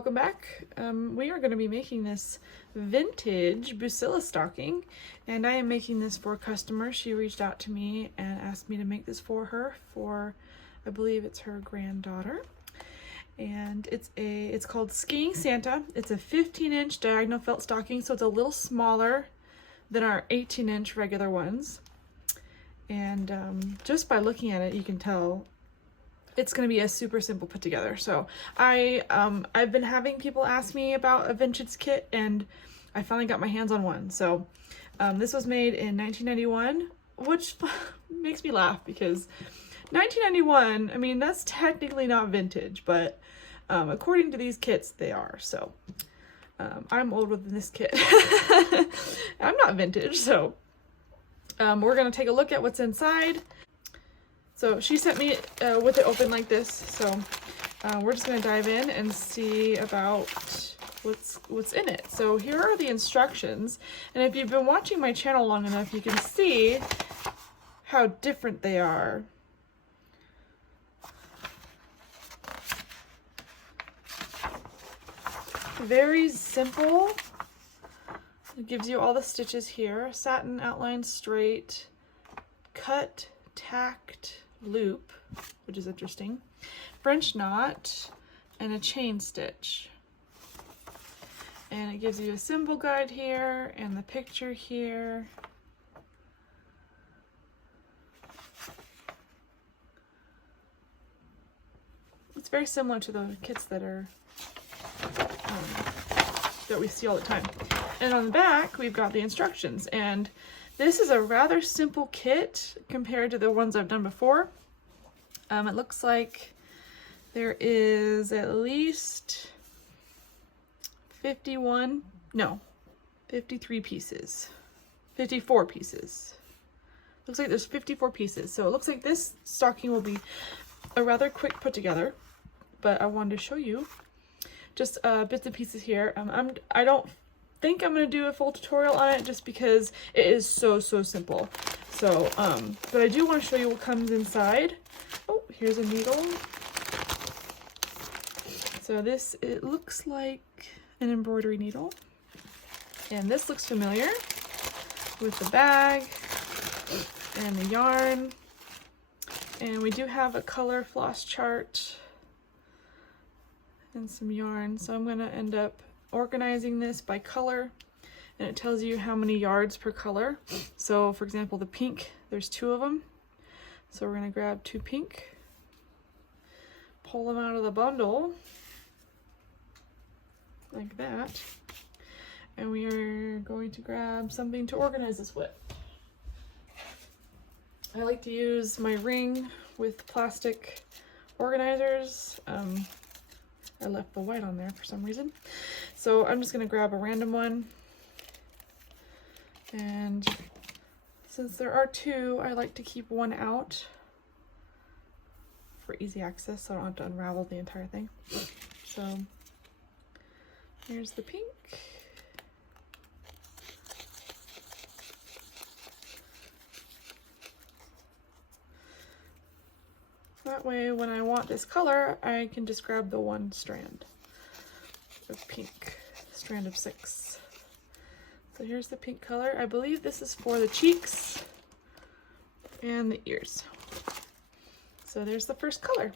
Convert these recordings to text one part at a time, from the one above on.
welcome back. We are going to be making this vintage Bucilla stocking, and I am making this for a customer. She reached out to me and asked me to make this for her for, I believe it's her granddaughter. And it's called Skiing Santa. It's a 15-inch diagonal felt stocking, so it's a little smaller than our 18-inch regular ones. And just by looking at it, you can tell it's going to be a super simple put together. So I've been having people ask me about a vintage kit, and I finally got my hands on one. So this was made in 1991, which makes me laugh because 1991, I mean, that's technically not vintage, but according to these kits, they are. So I'm older than this kit. I'm not vintage, so we're going to take a look at what's inside. So she sent me with it open like this, so we're just going to dive in and see about what's in it. So here are the instructions, and if you've been watching my channel long enough, you can see how different they are. Very simple. It gives you all the stitches here. Satin outline straight, cut, tacked, loop, which is interesting, French knot, and a chain stitch. And it gives you a symbol guide here and the picture here. It's very similar to the kits that are that we see all the time. And on the back, we've got the instructions, and this is a rather simple kit compared to the ones I've done before. It looks like there is at least 53 pieces, 54 pieces. Looks like there's 54 pieces. So it looks like this stocking will be a rather quick put together, but I wanted to show you just bits and pieces here. I don't think I'm going to do a full tutorial on it just because it is so simple. So but I do want to show you what comes inside. Oh, here's a needle. So this, it looks like an embroidery needle, and this looks familiar with the bag and the yarn. And we do have a color floss chart and some yarn, so I'm going to end up organizing this by color, and it tells you how many yards per color. So for example, the pink, there's 2 of them, so we're going to grab 2 pink, pull them out of the bundle like that, and we are going to grab something to organize this with. I like to use my ring with plastic organizers. I left the white on there for some reason. So I'm just going to grab a random one. And since there are 2, I like to keep one out for easy access so I don't have to unravel the entire thing. So here's the pink. That way, when I want this color, I can just grab the one strand of pink, strand of 6. So here's the pink color. I believe this is for the cheeks and the ears. So there's the first color.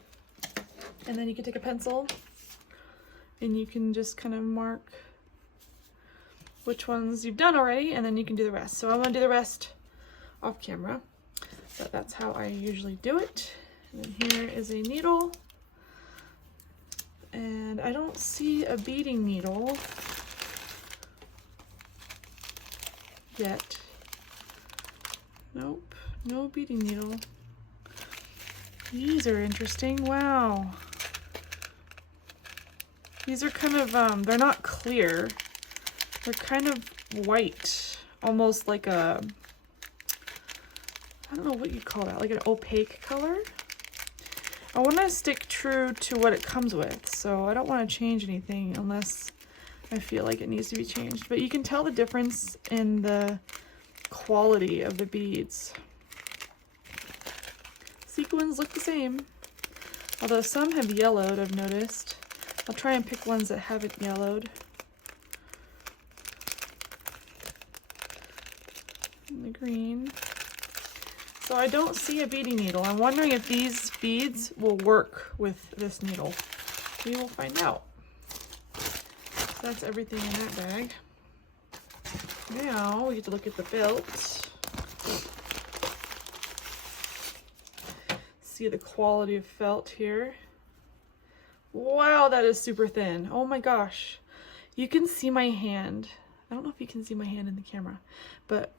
And then you can take a pencil and you can just kind of mark which ones you've done already, and then you can do the rest. So I'm gonna do the rest off camera, but that's how I usually do it. And here is a needle, and I don't see a beading needle yet. Nope, no beading needle. These are interesting. Wow. These are kind of, they're not clear. They're kind of white, almost like a, I don't know what you'd call that, like an opaque color. I want to stick true to what it comes with, so I don't want to change anything unless I feel like it needs to be changed. But you can tell the difference in the quality of the beads. Sequins look the same, although some have yellowed, I've noticed. I'll try and pick ones that haven't yellowed. And the green. So I don't see a beading needle. I'm wondering if these beads will work with this needle. We will find out. So that's everything in that bag. Now we get to look at the belt. See the quality of felt here. Wow, that is super thin. Oh my gosh. You can see my hand. I don't know if you can see my hand in the camera, but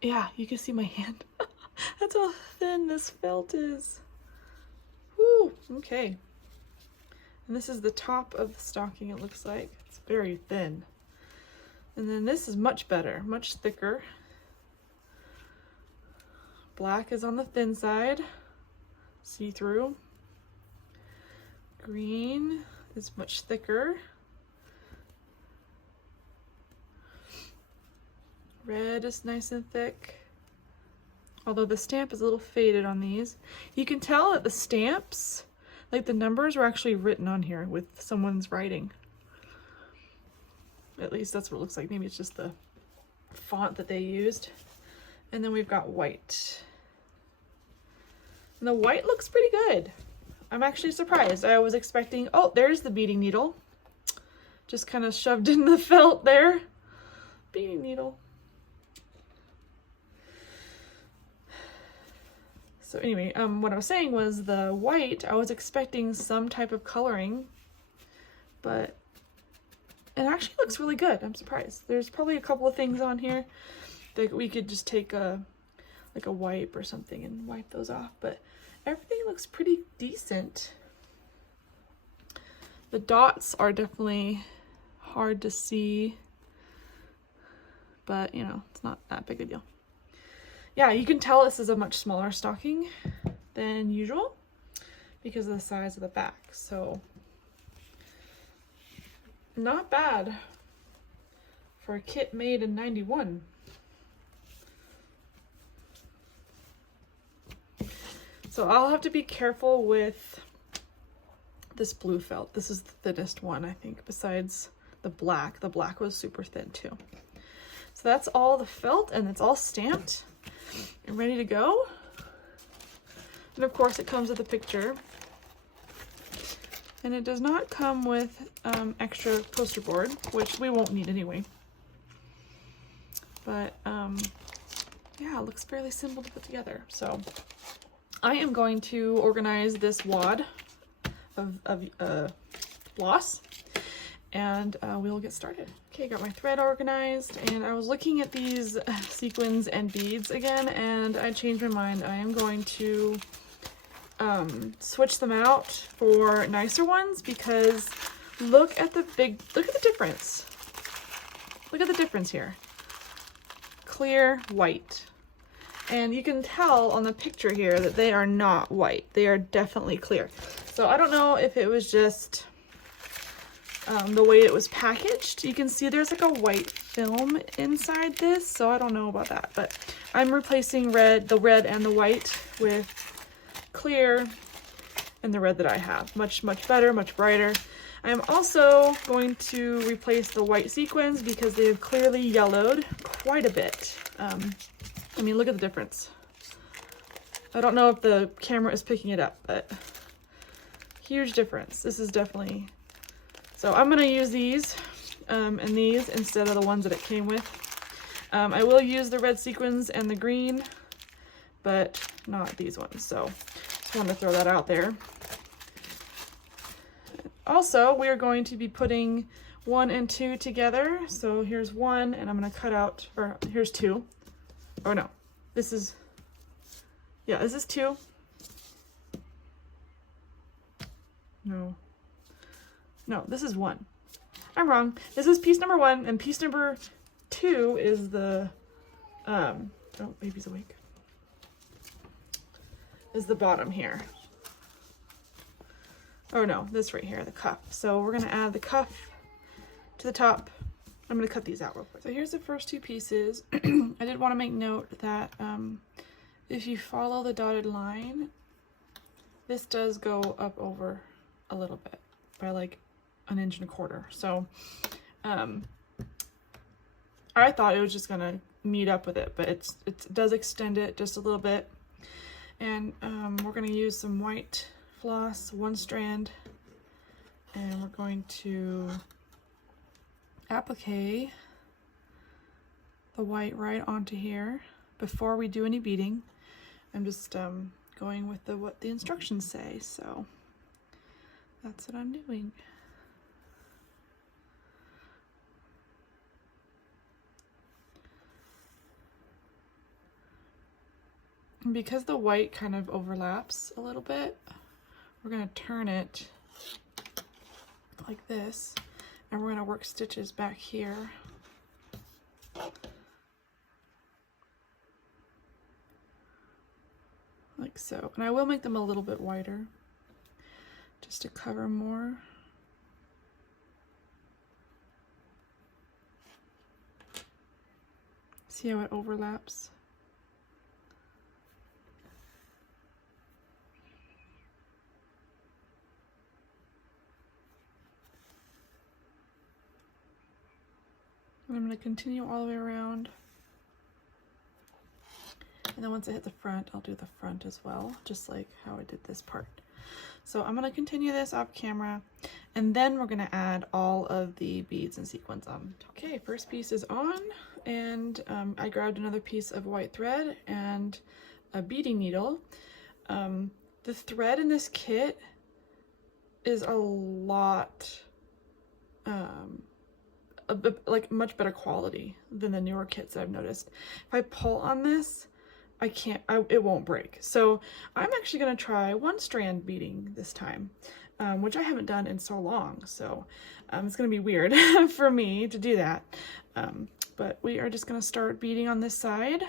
yeah, you can see my hand. That's how thin this felt is. Whew, okay. And this is the top of the stocking, it looks like. It's very thin. And then this is much better, much thicker. Black is on the thin side, see-through. Green is much thicker. Red is nice and thick. Although the stamp is a little faded on these. You can tell that the stamps, like the numbers, were actually written on here with someone's writing. At least that's what it looks like. Maybe it's just the font that they used. And then we've got white. And the white looks pretty good. I'm actually surprised. I was expecting, oh, there's the beading needle. Just kind of shoved in the felt there. Beading needle. So anyway, what I was saying was the white, I was expecting some type of coloring, but it actually looks really good. I'm surprised. There's probably a couple of things on here that we could just take like a wipe or something and wipe those off, but everything looks pretty decent. The dots are definitely hard to see, but you know, it's not that big a deal. Yeah, you can tell this is a much smaller stocking than usual because of the size of the back. So not bad for a kit made in '91. So I'll have to be careful with this blue felt. This is the thinnest one, I think, besides the black. The black was super thin too. So that's all the felt, and it's all stamped and ready to go. And of course it comes with a picture. And it does not come with extra poster board, which we won't need anyway. But yeah, it looks fairly simple to put together. So I am going to organize this wad of floss, and we'll get started. Okay, got my thread organized, and I was looking at these sequins and beads again, and I changed my mind. I am going to switch them out for nicer ones, because look at the difference. Look at the difference here. Clear white. And you can tell on the picture here that they are not white. They are definitely clear. So I don't know if it was just the way it was packaged. You can see there's like a white film inside this, so I don't know about that. But I'm replacing the red and the white with clear and the red that I have. Much, much better, much brighter. I'm also going to replace the white sequins because they have clearly yellowed quite a bit. I mean, look at the difference. I don't know if the camera is picking it up, but huge difference. This is definitely... So I'm gonna use these and these instead of the ones that it came with. I will use the red sequins and the green, but not these ones. So just wanted to throw that out there. Also, we are going to be putting 1 and 2 together. So here's 1, and I'm gonna cut out, or here's 2. Oh no, this is, yeah, this is 2. No, this is 1. I'm wrong. This is piece number 1, and piece number 2 is the, oh, baby's awake, is the bottom here. Oh no, this right here, the cuff. So we're gonna add the cuff to the top. I'm gonna cut these out real quick. So here's the first 2 pieces. I did want to make note that if you follow the dotted line, this does go up over a little bit, by like 1.25 inches. So I thought it was just gonna meet up with it, but it does extend it just a little bit. And we're gonna use some white floss, 1 strand, and we're going to applique the white right onto here before we do any beading. I'm just going with what the instructions say, so that's what I'm doing. And because the white kind of overlaps a little bit, we're going to turn it like this, and we're going to work stitches back here. Like so. And I will make them a little bit wider, just to cover more. See how it overlaps? And I'm going to continue all the way around. And then once I hit the front, I'll do the front as well, just like how I did this part. So I'm going to continue this off camera, and then we're going to add all of the beads and sequins on. Okay, first piece is on, and I grabbed another piece of white thread and a beading needle. The thread in this kit is a lot, like much better quality than the newer kits that I've noticed. If I pull on this, it won't break. So I'm actually going to try 1 strand beading this time, which I haven't done in so long. So it's going to be weird for me to do that. But we are just going to start beading on this side,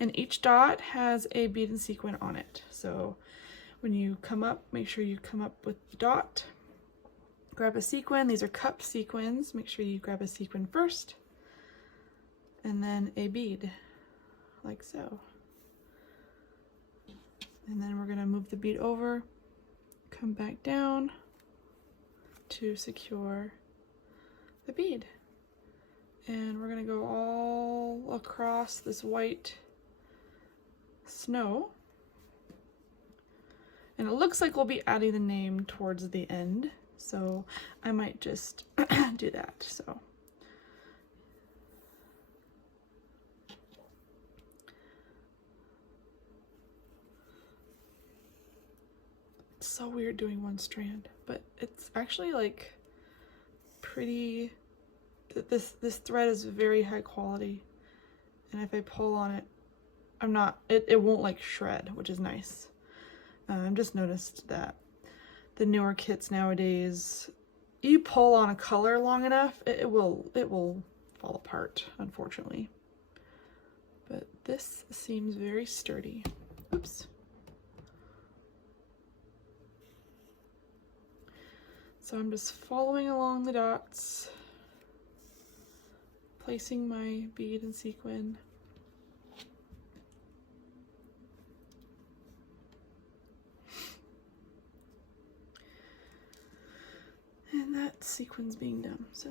and each dot has a bead and sequin on it. So when you come up, make sure you come up with the dot, grab a sequin. These are cup sequins. Make sure you grab a sequin first, and then a bead, like so. And then we're going to move the bead over, come back down to secure the bead. And we're going to go all across this white snow. And it looks like we'll be adding the name towards the end, so I might just do that. So it's so weird doing 1 strand, but it's actually like pretty, this thread is very high quality, and if I pull on it, it won't like shred, which is nice. I've just noticed that the newer kits nowadays, you pull on a color long enough, it will fall apart, unfortunately. But this seems very sturdy. Oops. So I'm just following along the dots, placing my bead and sequin. And that sequin's being done, so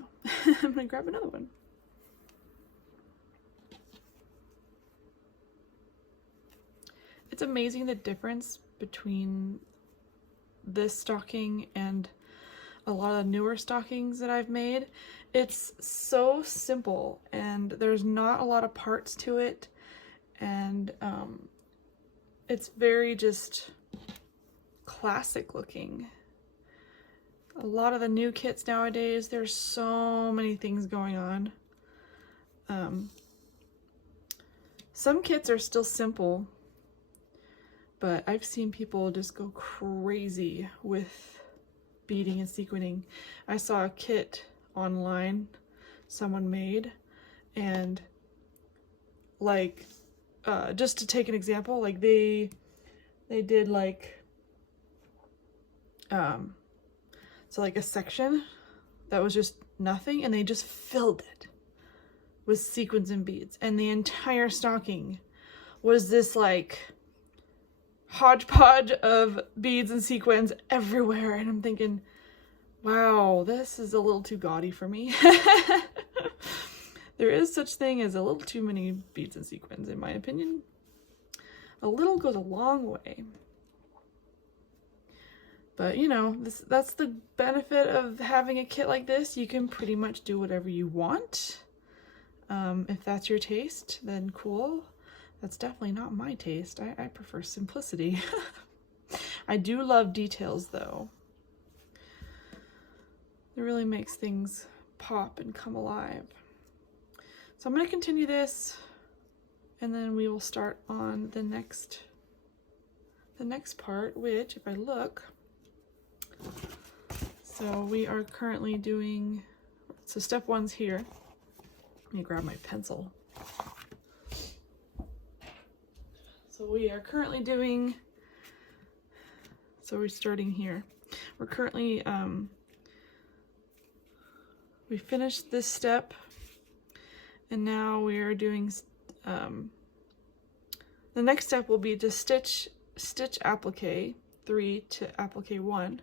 I'm gonna grab another one. It's amazing the difference between this stocking and a lot of the newer stockings that I've made. It's so simple, and there's not a lot of parts to it, and it's very just classic looking. A lot of the new kits nowadays, there's so many things going on. Some kits are still simple, but I've seen people just go crazy with beading and sequining. I saw a kit online someone made, and like, just to take an example, like they did like, so like a section that was just nothing, and they just filled it with sequins and beads, and the entire stocking was this like hodgepodge of beads and sequins everywhere, and I'm thinking, wow, this is a little too gaudy for me. There is such thing as a little too many beads and sequins, in my opinion. A little goes a long way. But you know, that's the benefit of having a kit like this. You can pretty much do whatever you want. If that's your taste, then cool. That's definitely not my taste. I prefer simplicity. I do love details though. It really makes things pop and come alive. So I'm going to continue this, and then we will start on the next part, which, if I look, so we are currently doing, so step 1's here. Let me grab my pencil. So we are currently doing, so we're starting here. We're currently, we finished this step, and now we are doing, the next step will be to stitch applique 3 to applique 1.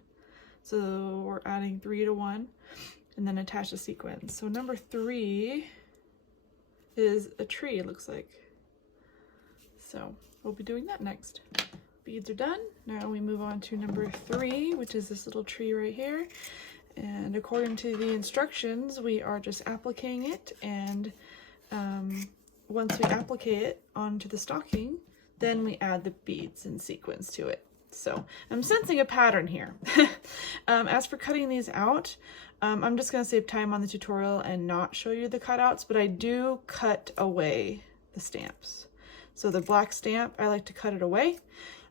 So we're adding 3 to 1 and then attach the sequins. So number 3 is a tree, it looks like. So we'll be doing that next. Beads are done. Now we move on to number 3, which is this little tree right here. And according to the instructions, we are just appliquing it, and once we applique it onto the stocking, then we add the beads and sequins to it. So I'm sensing a pattern here. As for cutting these out, I'm just going to save time on the tutorial and not show you the cutouts, but I do cut away the stamps. So the black stamp, I like to cut it away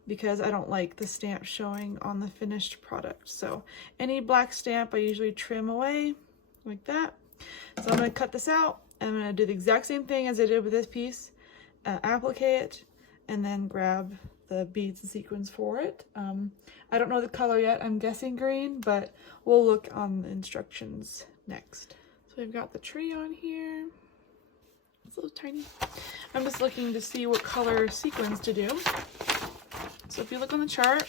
because I don't like the stamp showing on the finished product. So any black stamp I usually trim away like that. So I'm going to cut this out. I'm going to do the exact same thing as I did with this piece, applique it, and then grab the beads and sequins for it. I don't know the color yet, I'm guessing green, but we'll look on the instructions next. So we've got the tree on here. It's a little tiny. I'm just looking to see what color sequins to do. So if you look on the chart,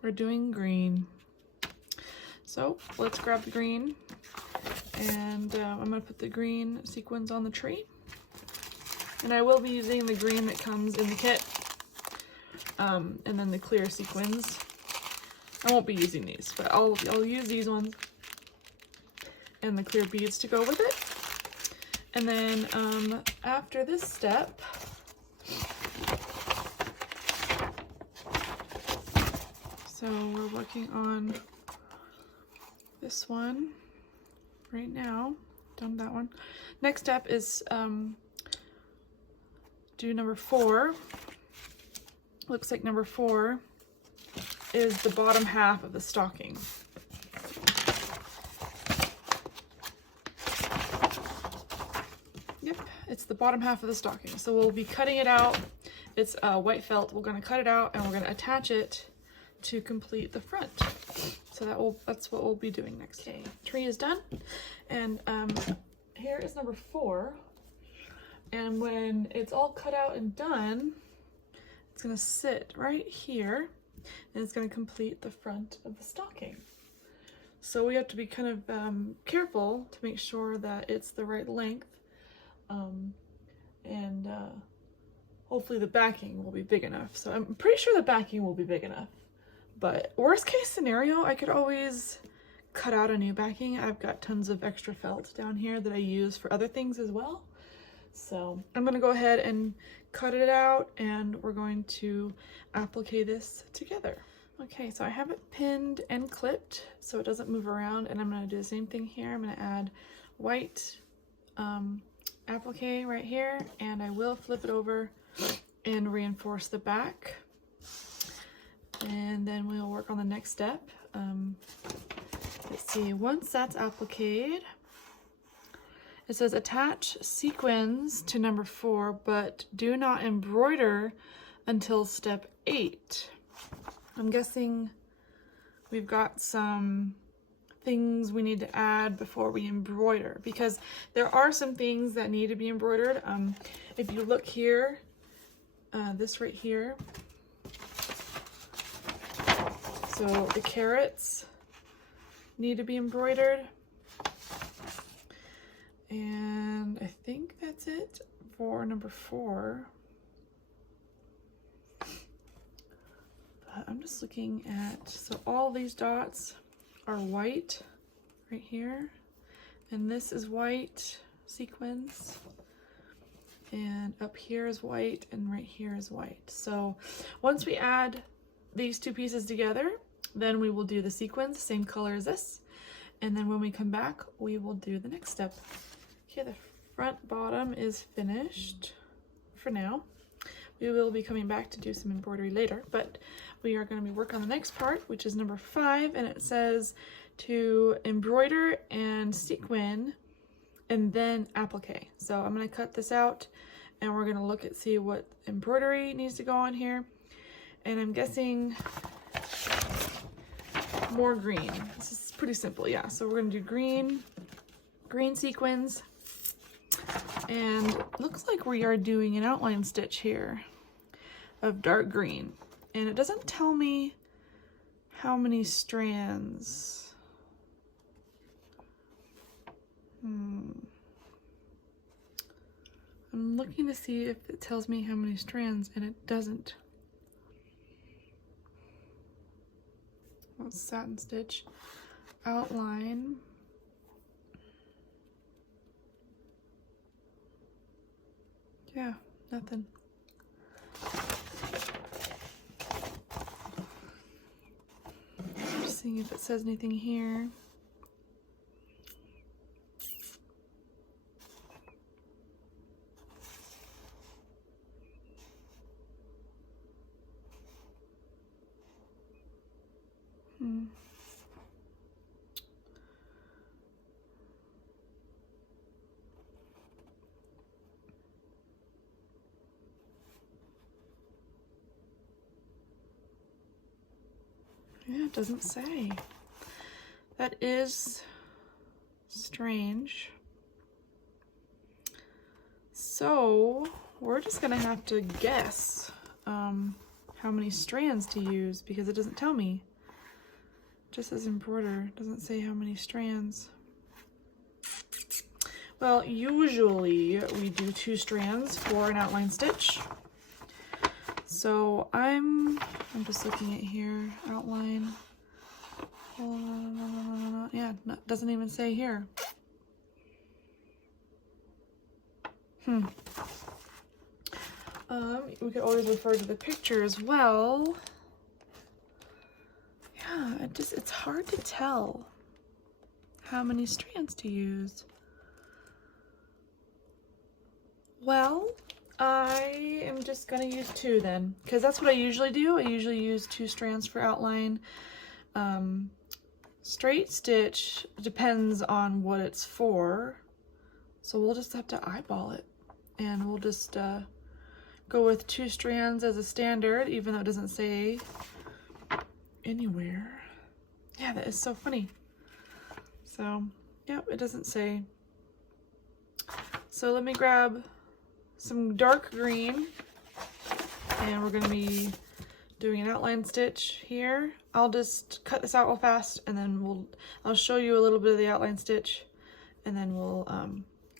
we're doing green. So let's grab the green, and I'm going to put the green sequins on the tree. And I will be using the green that comes in the kit, and then the clear sequins. I won't be using these, but I'll use these ones and the clear beads to go with it. And then after this step, so we're working on this one right now. Done that one. Next step is do number 4. Looks like number 4 is the bottom half of the stocking. Yep, it's the bottom half of the stocking. So we'll be cutting it out. It's white felt. We're going to cut it out and we're going to attach it to complete the front. So that's what we'll be doing next. Okay, tree is done, and here is number 4. And when it's all cut out and done, it's going to sit right here, and it's going to complete the front of the stocking. So we have to be kind of careful to make sure that it's the right length, and hopefully the backing will be big enough. So I'm pretty sure the backing will be big enough. But worst case scenario, I could always cut out a new backing. I've got tons of extra felt down here that I use for other things as well. So I'm going to go ahead and cut it out, and we're going to applique this together. Okay, so I have it pinned and clipped so it doesn't move around, and I'm going to do the same thing here. I'm going to add white applique right here, and I will flip it over and reinforce the back. And then we'll work on the next step. Let's see, once that's appliqued, it says attach sequins to number 4, but do not embroider until step 8. I'm guessing we've got some things we need to add before we embroider, because there are some things that need to be embroidered. If you look here, this right here. So the carrots need to be embroidered. And I think that's it for number 4. But I'm just looking at, so all these dots are white right here. And this is white sequins. And up here is white, and right here is white. So once we add these 2 pieces together, then we will do the sequins, same color as this. And then when we come back, we will do the next step. Okay, the front bottom is finished for now. We will be coming back to do some embroidery later, but we are going to be working on the next part, which is number 5, and it says to embroider and sequin and then applique. So I'm going to cut this out and we're going to look at see what embroidery needs to go on here. And I'm guessing more green. This is pretty simple, yeah. So we're going to do green sequins, and it looks like we are doing an outline stitch here of dark green, and it doesn't tell me how many strands. I'm looking to see if it tells me how many strands, and it doesn't. Well, satin stitch, outline. Yeah, nothing. Just seeing if it says anything here. Yeah, it doesn't say. That is strange. So we're just gonna have to guess how many strands to use, because it doesn't tell me. It just says embroider, it doesn't say how many strands. Well, usually we do 2 strands for an outline stitch. So I'm just looking at here, outline. Yeah, doesn't even say here. We could always refer to the picture as well. Yeah, it's hard to tell how many strands to use. Well, I am just gonna use 2 then, because that's what I usually do. I usually use 2 strands for outline. Straight stitch depends on what it's for, so we'll just have to eyeball it, and we'll just go with 2 strands as a standard, even though it doesn't say anywhere. Yeah, that is so funny. So, yep, it doesn't say. So let me grab some dark green, and we're going to be doing an outline stitch here. I'll just cut this out real fast, and then I'll show you a little bit of the outline stitch, and then we'll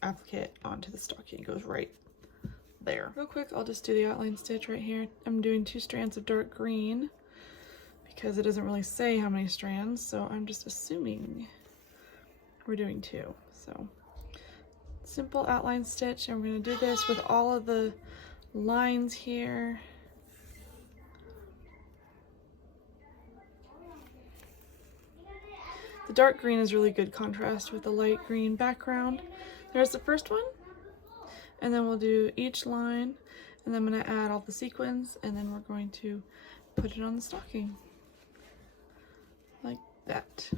applique it onto the stocking. It goes right there. Real quick, I'll just do the outline stitch right here. I'm doing 2 strands of dark green because it doesn't really say how many strands, so I'm just assuming we're doing 2. So simple outline stitch, and we're going to do this with all of the lines here. The dark green is really good contrast with the light green background. There's the first one, and then we'll do each line, and then I'm going to add all the sequins, and then we're going to put it on the stocking like that.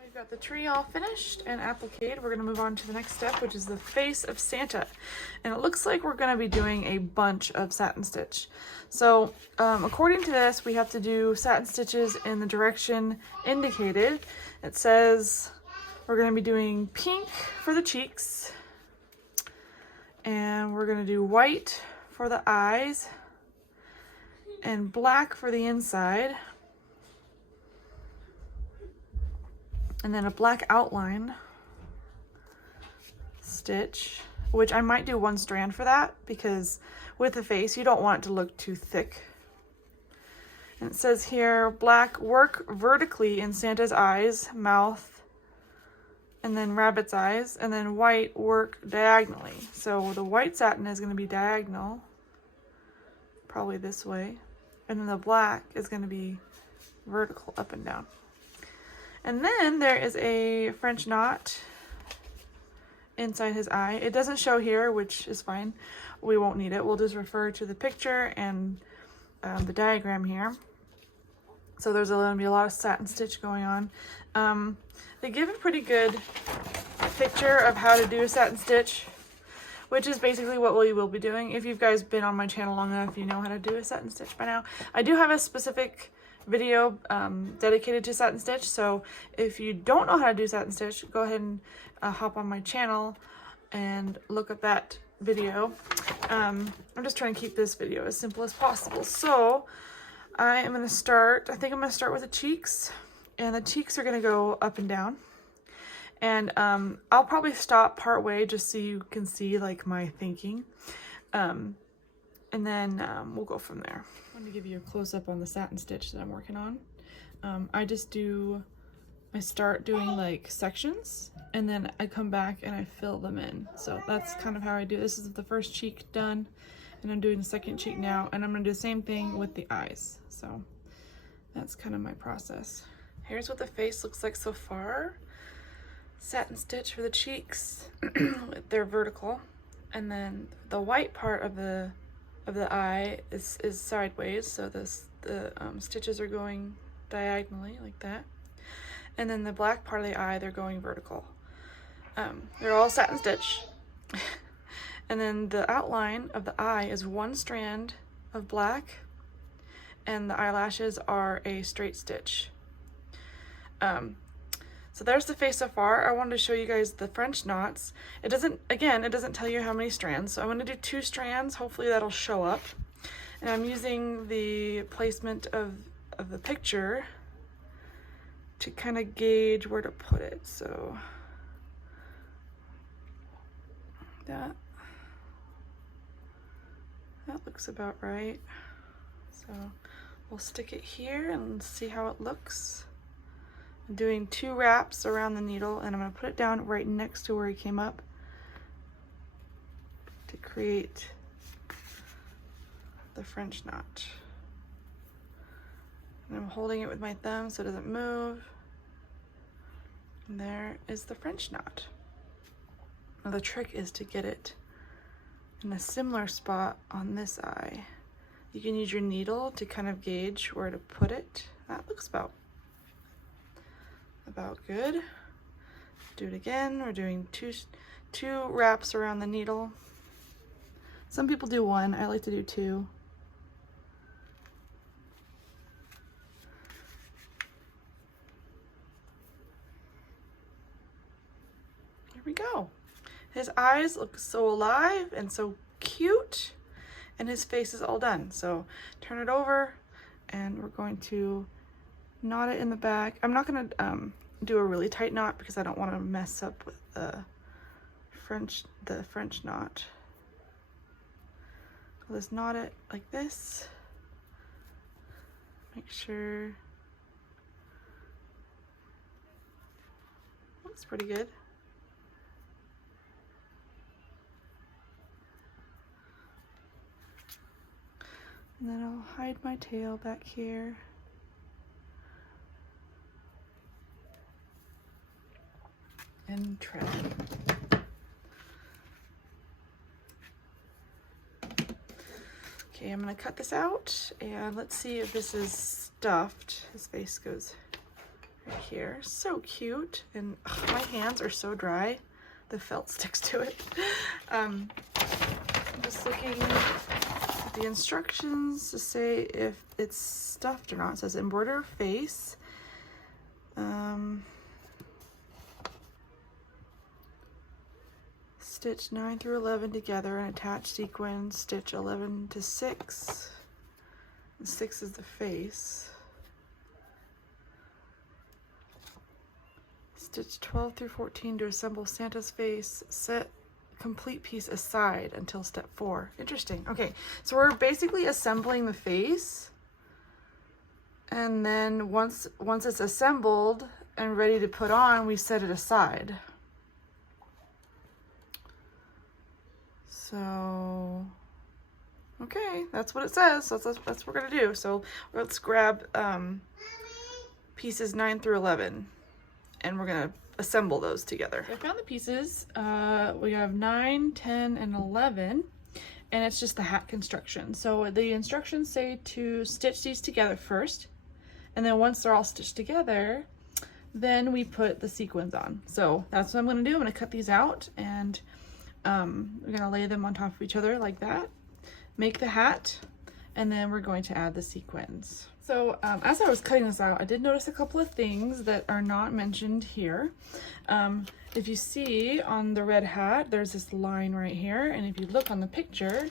We've got the tree all finished and appliqued. We're going to move on to the next step, which is the face of Santa. And it looks like we're going to be doing a bunch of satin stitch. So according to this, we have to do satin stitches in the direction indicated. It says we're going to be doing pink for the cheeks, and we're going to do white for the eyes, and black for the inside. And then a black outline stitch, which I might do one strand for that because with the face, you don't want it to look too thick. And it says here, black, work vertically in Santa's eyes, mouth, and then rabbit's eyes, and then white, work diagonally. So the white satin is going to be diagonal, probably this way, and then the black is going to be vertical, up and down. And then there is a French knot inside his eye. It doesn't show here, which is fine. We won't need it. We'll just refer to the picture and the diagram here. So there's going to be a lot of satin stitch going on. They give a pretty good picture of how to do a satin stitch, which is basically what we will be doing. If you guys been on my channel long enough, you know how to do a satin stitch by now. I do have a specific video dedicated to satin stitch, so if you don't know how to do satin stitch, go ahead and hop on my channel and look at that video. I'm just trying to keep this video as simple as possible. So I am going to start, I think I'm going to start with the cheeks, and the cheeks are going to go up and down. And I'll probably stop part way just so you can see like my thinking. And then we'll go from there. I'm going to give you a close-up on the satin stitch that I'm working on. I start doing like sections, and then I come back and I fill them in. So that's kind of how I do. This is the first cheek done, and I'm doing the second cheek now, and I'm going to do the same thing with the eyes. So that's kind of my process. Here's what the face looks like so far. Satin stitch for the cheeks. They're vertical, and then the white part of the eye is sideways, so the stitches are going diagonally like that, and then the black part of the eye, they're going vertical. They're all satin stitch. And then the outline of the eye is one strand of black, and the eyelashes are a straight stitch. So there's the face so far. I wanted to show you guys the French knots. It doesn't tell you how many strands, so I'm going to do 2 strands. Hopefully that'll show up. And I'm using the placement of the picture to kind of gauge where to put it. So that looks about right. So we'll stick it here and see how it looks. I'm doing 2 wraps around the needle, and I'm going to put it down right next to where he came up to create the French knot. And I'm holding it with my thumb so it doesn't move. And there is the French knot. Now the trick is to get it in a similar spot on this eye. You can use your needle to kind of gauge where to put it. That looks about good. Do it again. We're doing two wraps around the needle. Some people do 1. I like to do 2. Here we go. His eyes look so alive and so cute, and his face is all done. So turn it over, and we're going to knot it in the back. I'm not going to do a really tight knot because I don't want to mess up with the French knot. I'll just knot it like this. Make sure. Looks pretty good. And then I'll hide my tail back here. And trim. Okay, I'm gonna cut this out, and let's see if this is stuffed. His face goes right here. So cute, and my hands are so dry. The felt sticks to it. I'm just looking at the instructions to say if it's stuffed or not. It says embroider face. Stitch 9 through 11 together and attach sequins, stitch 11 to 6. 6 is the face. Stitch 12 through 14 to assemble Santa's face. Set complete piece aside until step 4. Interesting. Okay, so we're basically assembling the face, and then once it's assembled and ready to put on, we set it aside. So, okay, that's what it says. So that's what we're gonna do. So let's grab pieces 9 through 11, and we're gonna assemble those together. I found the pieces. We have 9, 10, and 11, and it's just the hat construction. So the instructions say to stitch these together first, and then once they're all stitched together, then we put the sequins on. So that's what I'm gonna do. I'm gonna cut these out, and we're gonna lay them on top of each other like that, make the hat, and then we're going to add the sequins. So as I was cutting this out, I did notice a couple of things that are not mentioned here. If you see on the red hat, there's this line right here, and if you look on the picture,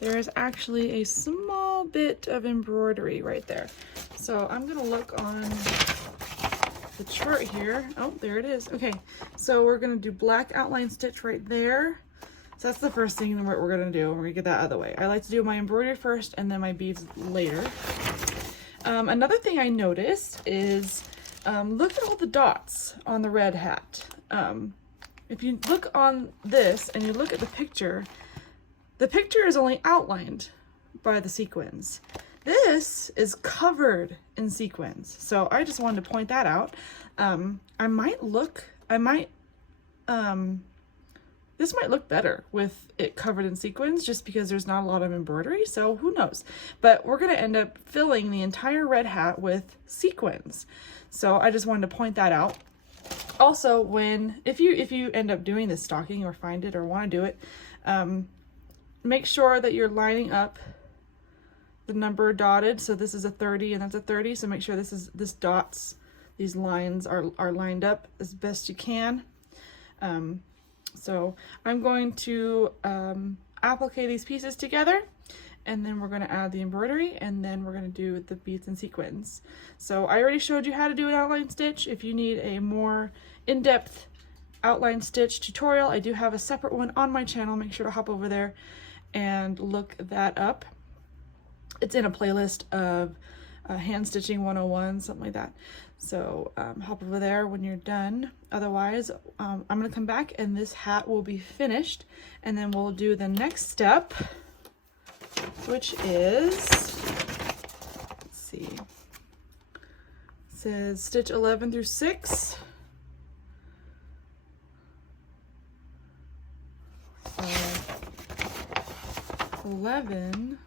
there is actually a small bit of embroidery right there. So I'm gonna look on the chart here. Oh, there it is. Okay, so we're gonna do black outline stitch right there. So that's the first thing we're gonna do. We're gonna get that out of the way. I like to do my embroidery first and then my beads later. Another thing I noticed is, look at all the dots on the red hat. If you look on this and you look at the picture is only outlined by the sequins. This is covered in sequins. So I just wanted to point that out. This might look better with it covered in sequins just because there's not a lot of embroidery, so who knows. But we're gonna end up filling the entire red hat with sequins. So I just wanted to point that out. Also, if you end up doing this stocking or find it or wanna do it, make sure that you're lining up the number dotted. So this is a 30 and that's a 30. So make sure these lines are lined up as best you can. So I'm going to applique these pieces together, and then we're going to add the embroidery, and then we're going to do the beads and sequins. So I already showed you how to do an outline stitch. If you need a more in-depth outline stitch tutorial, I do have a separate one on my channel. Make sure to hop over there and look that up. It's in a playlist of hand stitching 101, something like that. So hop over there when you're done. Otherwise, I'm gonna come back and this hat will be finished, and then we'll do the next step, which is, let's see, it says stitch 11 through 6. 11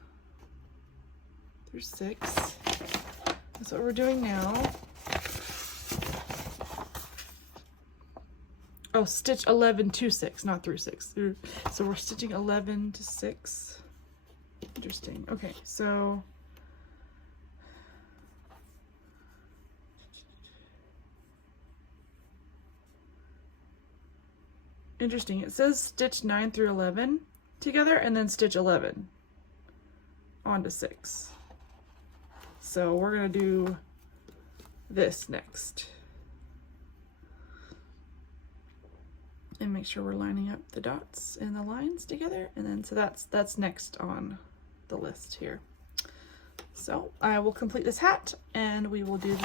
through 6. That's what we're doing now. Oh, stitch 11 to 6, not through 6. So we're stitching 11 to 6. Interesting. Okay, so interesting. It says stitch 9 through 11 together and then stitch 11 onto 6. So we're gonna do this next. And make sure we're lining up the dots and the lines together, and then so that's next on the list here. So I will complete this hat, and we will do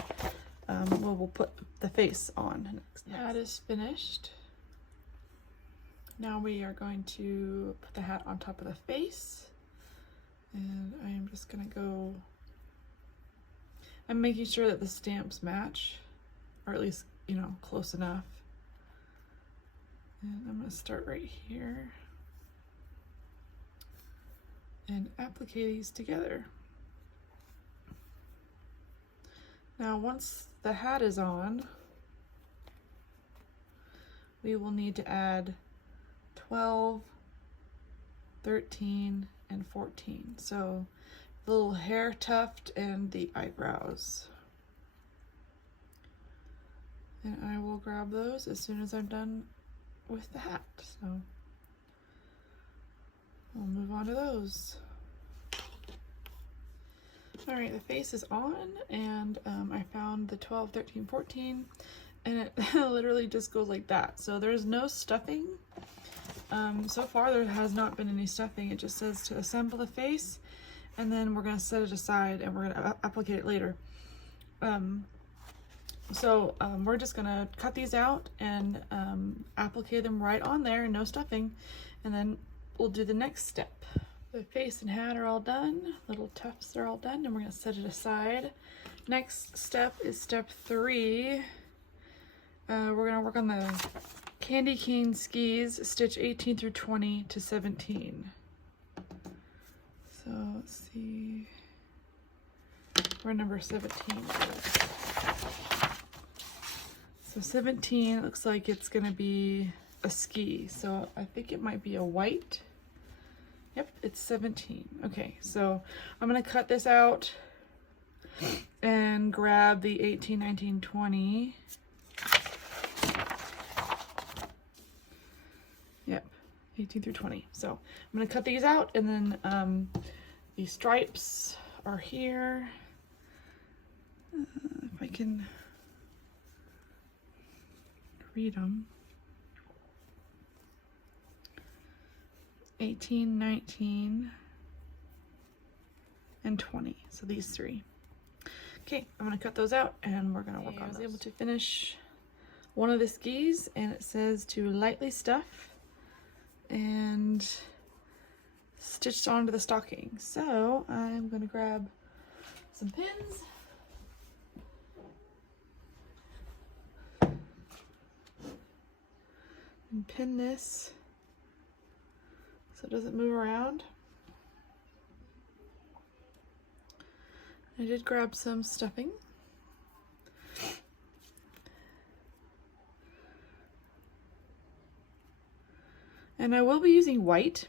we'll put the face on next. The hat is finished. Now we are going to put the hat on top of the face, and I am just gonna go. I'm making sure that the stamps match, or at least, you know, close enough. And I'm going to start right here and applique these together. Now once the hat is on, we will need to add 12, 13, and 14. So the little hair tuft and the eyebrows. And I will grab those as soon as I'm done with the hat. So we'll move on to those. All right, the face is on, and I found the 12, 13, 14, and it literally just goes like that. So there's no stuffing. So far there has not been any stuffing. It just says to assemble the face, and then we're gonna set it aside and we're gonna applicate it later. We're just gonna cut these out and applicate them right on there, no stuffing, and then we'll do the next step. The face and hat are all done, little tufts are all done, and we're gonna set it aside. Next step is step 3. We're gonna work on the candy cane skis, stitch 18 through 20 to 17. So let's see where number 17 is. So 17 looks like it's gonna be a ski, so I think it might be a white. Yep, it's 17. Okay, so I'm gonna cut this out and grab the 18, 19, 20. Yep, 18 through 20. So I'm gonna cut these out, and then these stripes are here. If I can read them. 18, 19, and 20. So these 3. Okay, I'm gonna cut those out and we're gonna work on those. I was able to finish one of the skis, and it says to lightly stuff and stitched onto the stocking. So I'm gonna grab some pins. And pin this so it doesn't move around. I did grab some stuffing. And I will be using white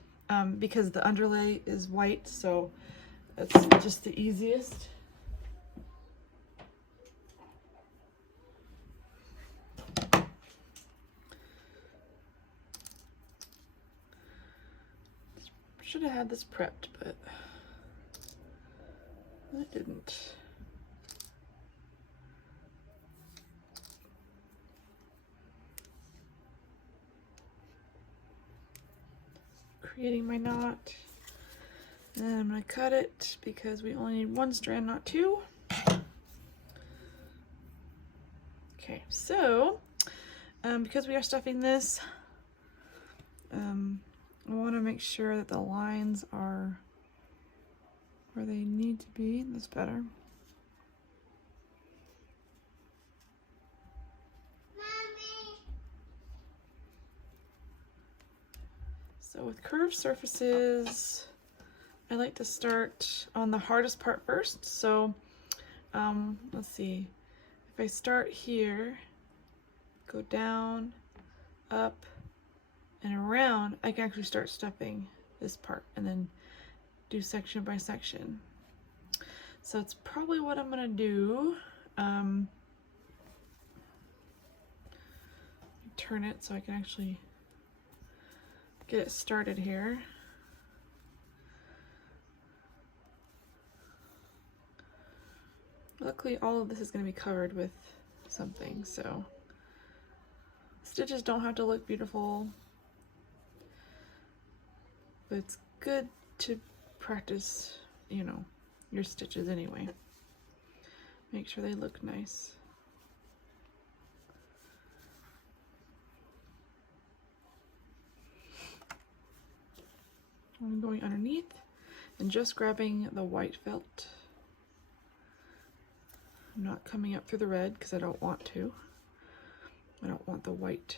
because the underlay is white, so it's just the easiest. Should have had this prepped, but I didn't. Creating my knot, and I'm going to cut it because we only need 1 strand, not 2. Okay, so because we are stuffing this, I want to make sure that the lines are where they need to be. That's better. So with curved surfaces, I like to start on the hardest part first. So let's see, if I start here, go down, up, and around, I can actually start stuffing this part and then do section by section. So it's probably what I'm gonna do. Turn it so I can actually get it started here. Luckily, all of this is going to be covered with something, so stitches don't have to look beautiful, but it's good to practice, you know, your stitches anyway. Make sure they look nice. I'm going underneath and just grabbing the white felt. I'm not coming up through the red because I don't want to. I don't want the white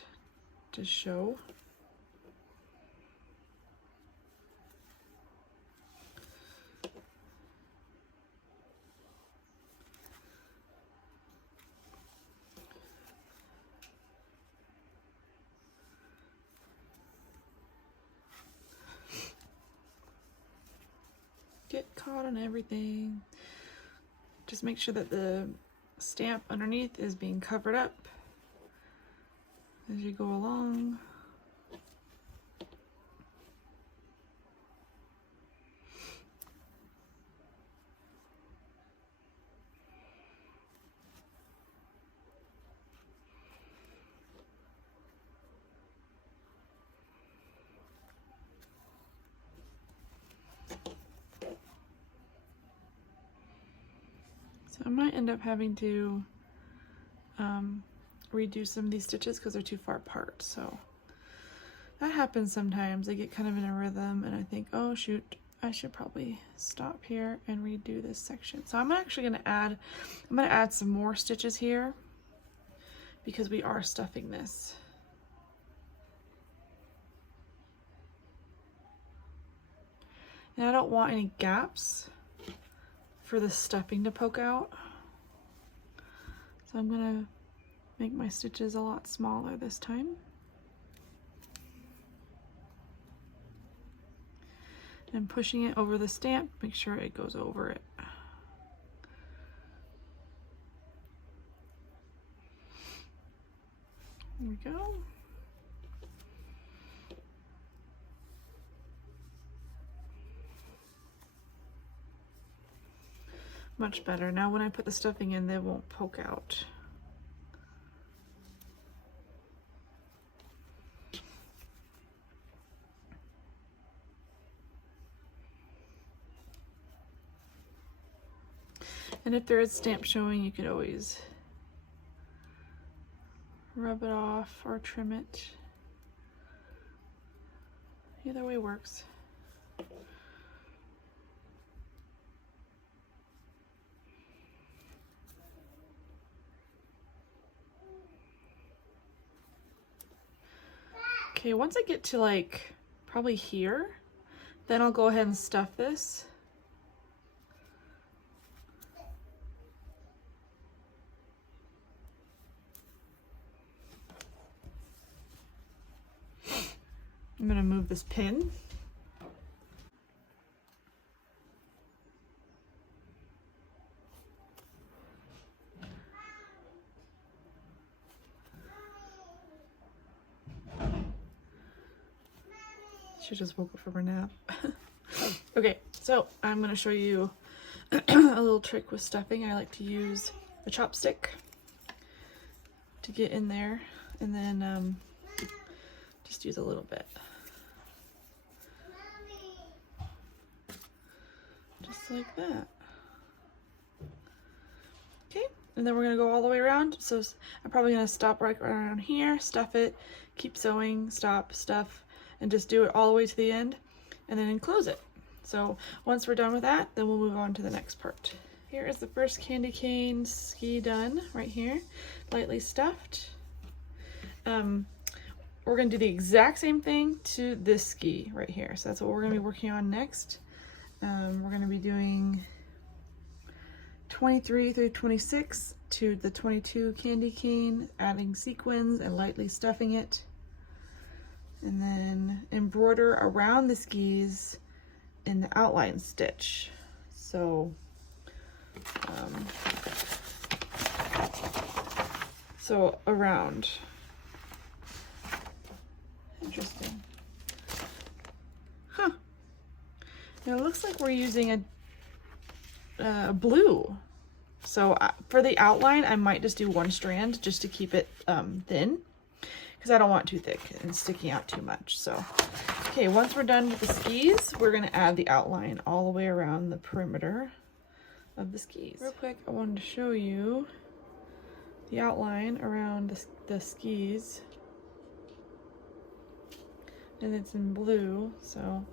to show. Get caught on everything. Just make sure that the stamp underneath is being covered up as you go along. So I might end up having to redo some of these stitches because they're too far apart. So that happens sometimes. I get kind of in a rhythm and I think, oh shoot, I should probably stop here and redo this section. So I'm actually going to add some more stitches here because we are stuffing this. And I don't want any gaps for the stuffing to poke out. So I'm gonna make my stitches a lot smaller this time. And pushing it over the stamp, make sure it goes over it. There we go. Much better. Now when I put the stuffing in, they won't poke out. And if there is stamp showing, you could always rub it off or trim it. Either way works. Okay, once I get to like probably here, then I'll go ahead and stuff this. I'm gonna move this pin. She just woke up from her nap. Okay, so I'm gonna show you a little trick with stuffing. I like to use a chopstick to get in there and then just use a little bit. Just like that. Okay, and then we're gonna go all the way around. So I'm probably gonna stop right around here, stuff it, keep sewing, stop, stuff, and just do it all the way to the end and then enclose it. So once we're done with that, then we'll move on to the next part. Here is the first candy cane ski done right here, lightly stuffed. We're gonna do the exact same thing to this ski right here. So that's what we're gonna be working on next. We're gonna be doing 23 through 26 to the 22 candy cane, adding sequins and lightly stuffing it. And then embroider around the skis in the outline stitch. So, around. Interesting. Huh. Now it looks like we're using a blue. So for the outline, I might just do one strand just to keep it thin, because I don't want it too thick and sticking out too much. So, okay, once we're done with the skis, we're gonna add the outline all the way around the perimeter of the skis. Real quick, I wanted to show you the outline around the skis. And it's in blue, so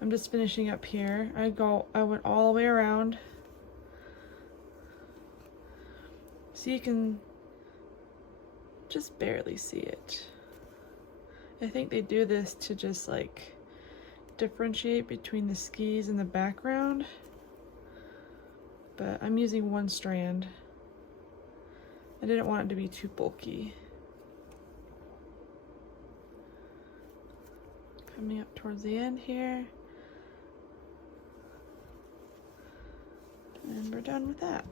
I'm just finishing up here. I went all the way around. So you can just barely see it. I think they do this to just like differentiate between the skis and the background. But I'm using one strand. I didn't want it to be too bulky. Coming up towards the end here. And we're done with that.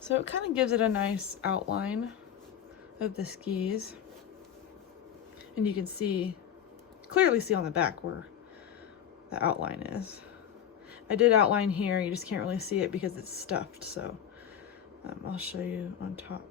So it kind of gives it a nice outline of the skis. And you can clearly see on the back where the outline is. I did outline here, you just can't really see it because it's stuffed, so I'll show you on top.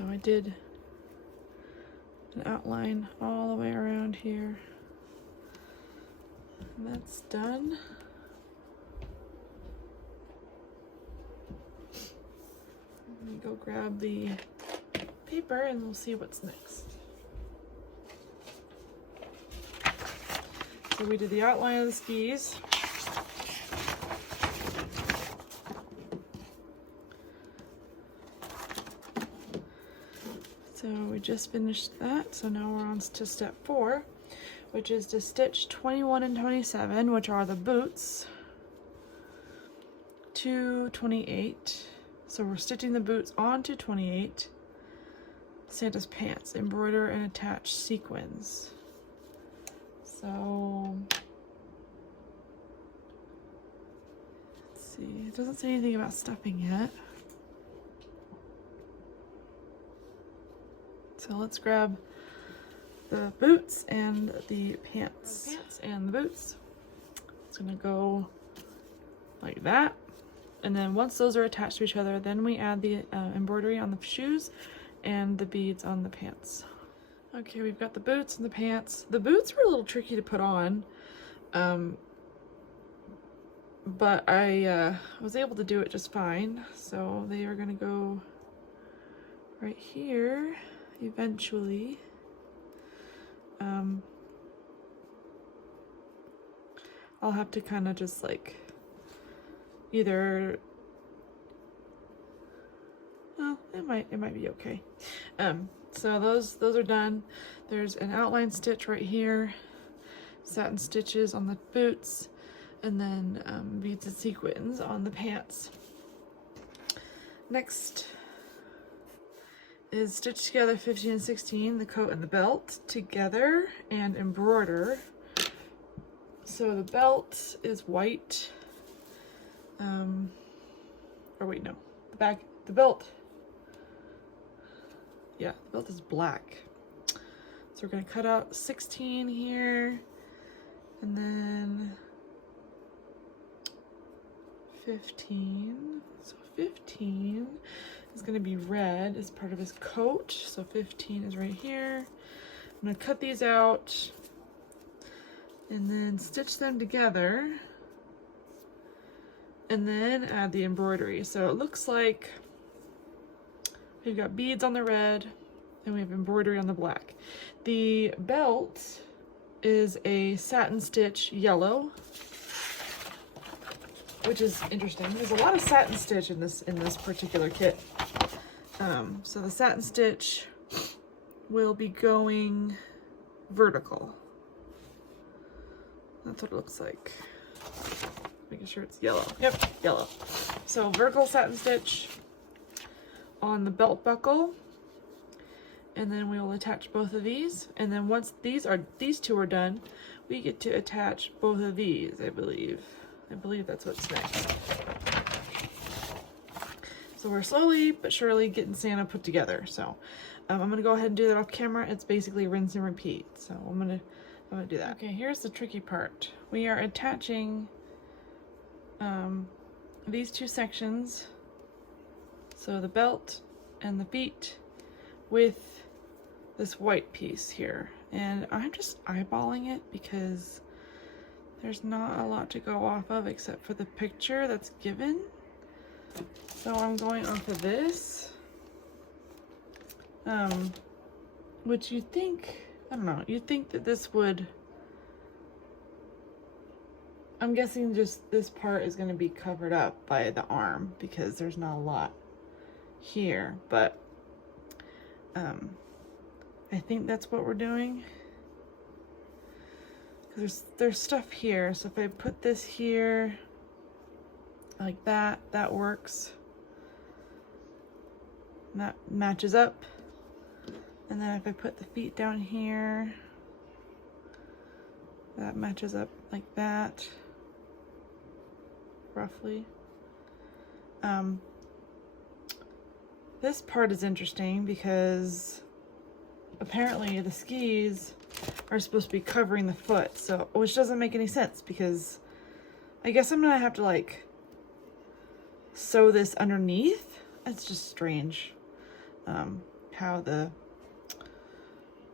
So I did an outline all the way around here. And that's done. Let me go grab the paper and we'll see what's next. So we did the outline of the skis. So we just finished that, so now we're on to step 4, which is to stitch 21 and 27, which are the boots, to 28. So we're stitching the boots onto 28, Santa's pants, embroider and attach sequins. So, let's see, it doesn't say anything about stuffing yet. So let's grab the boots and the pants. The pants and the boots. It's gonna go like that. And then once those are attached to each other, then we add the embroidery on the shoes and the beads on the pants. Okay, we've got the boots and the pants. The boots were a little tricky to put on, but I was able to do it just fine. So they are gonna go right here eventually. I'll have to kind of just like either, well, it might be okay. So those are done. There's an outline stitch right here, satin stitches on the boots, and then beads and sequins on the pants. Next is stitch together 15 and 16, the coat and the belt together, and embroider. So the belt is white. Or wait, no, the belt. Yeah, the belt is black. So we're gonna cut out 16 here, and then 15. So 15 is gonna be red as part of his coat. So 15 is right here. I'm gonna cut these out and then stitch them together and then add the embroidery. So it looks like we've got beads on the red and we have embroidery on the black. The belt is a satin stitch yellow, which is interesting. There's a lot of satin stitch in this particular kit. So the satin stitch will be going vertical. That's what it looks like. Making sure it's yellow. Yep, yellow. So vertical satin stitch on the belt buckle, and then we will attach both of these. And then once these two are done, we get to attach both of these, I believe. I believe that's what's next. So we're slowly but surely getting Santa put together. So I'm gonna go ahead and do that off camera. It's basically rinse and repeat. So I'm gonna do that. Okay, here's the tricky part. We are attaching these two sections, so the belt and the feet, with this white piece here. And I'm just eyeballing it because there's not a lot to go off of except for the picture that's given. So I'm going off of this, which you'd think, I don't know, you'd think that this would, I'm guessing just this part is going to be covered up by the arm because there's not a lot here, but I think that's what we're doing. There's stuff here, so if I put this here like that, that works. And that matches up. And then if I put the feet down here, that matches up like that, roughly. This part is interesting because apparently the skis are supposed to be covering the foot, so, which doesn't make any sense because I guess I'm gonna have to like sew this underneath. It's just strange how the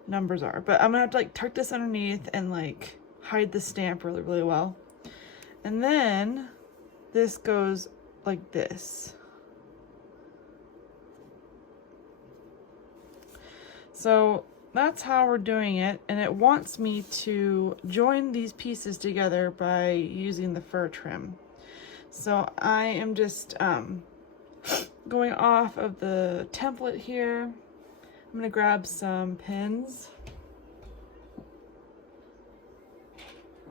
numbers are. But I'm gonna have to like tuck this underneath and like hide the stamp really, really well. And then this goes like this. So that's how we're doing it, and it wants me to join these pieces together by using the fur trim. So I am just going off of the template here. I'm gonna grab some pins,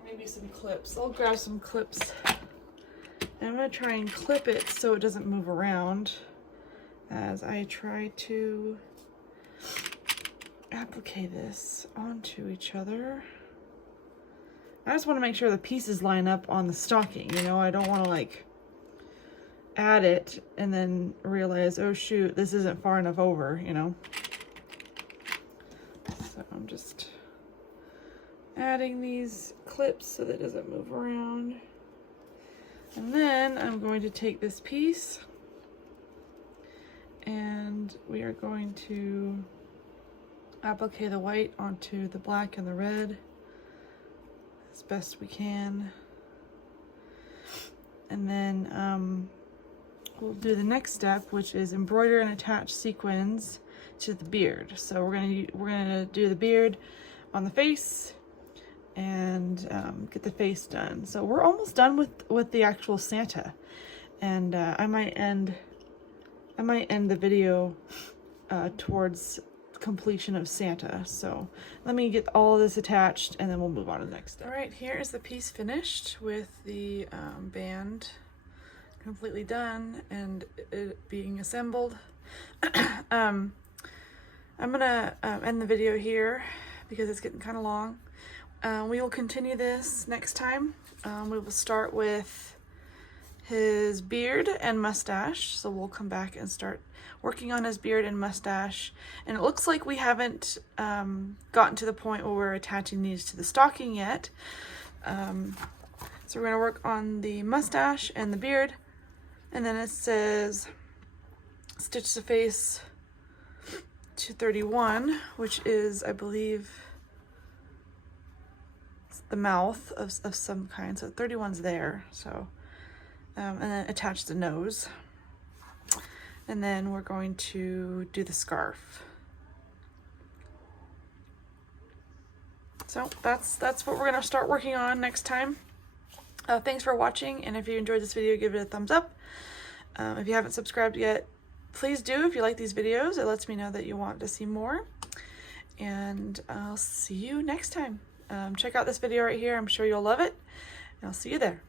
maybe some clips. I'll grab some clips, and I'm gonna try and clip it so it doesn't move around as I try to applique this onto each other. I just want to make sure the pieces line up on the stocking, you know. I don't want to like add it and then realize, oh shoot, this isn't far enough over, you know. So I'm just adding these clips so that it doesn't move around. And then I'm going to take this piece and we are going to applique the white onto the black and the red as best we can. And then we'll do the next step, which is embroider and attach sequins to the beard. So we're gonna do the beard on the face and get the face done. So we're almost done with the actual Santa, and I might end the video towards completion of Santa. So let me get all of this attached and then we'll move on to the next step. All right, here is the piece finished with the band completely done and it being assembled. I'm gonna end the video here because it's getting kind of long. We will continue this next time. We will start with his beard and mustache. So we'll come back and start working on his beard and mustache. And it looks like we haven't gotten to the point where we're attaching these to the stocking yet. So we're gonna work on the mustache and the beard. And then it says stitch the face to 31, which is, I believe, the mouth of some kind. So 31's there. So and then attach the nose. And then we're going to do the scarf. So that's what we're gonna start working on next time. Thanks for watching, and if you enjoyed this video, give it a thumbs up. If you haven't subscribed yet, please do. If you like these videos, it lets me know that you want to see more. And I'll see you next time. Check out this video right here. I'm sure you'll love it. And I'll see you there.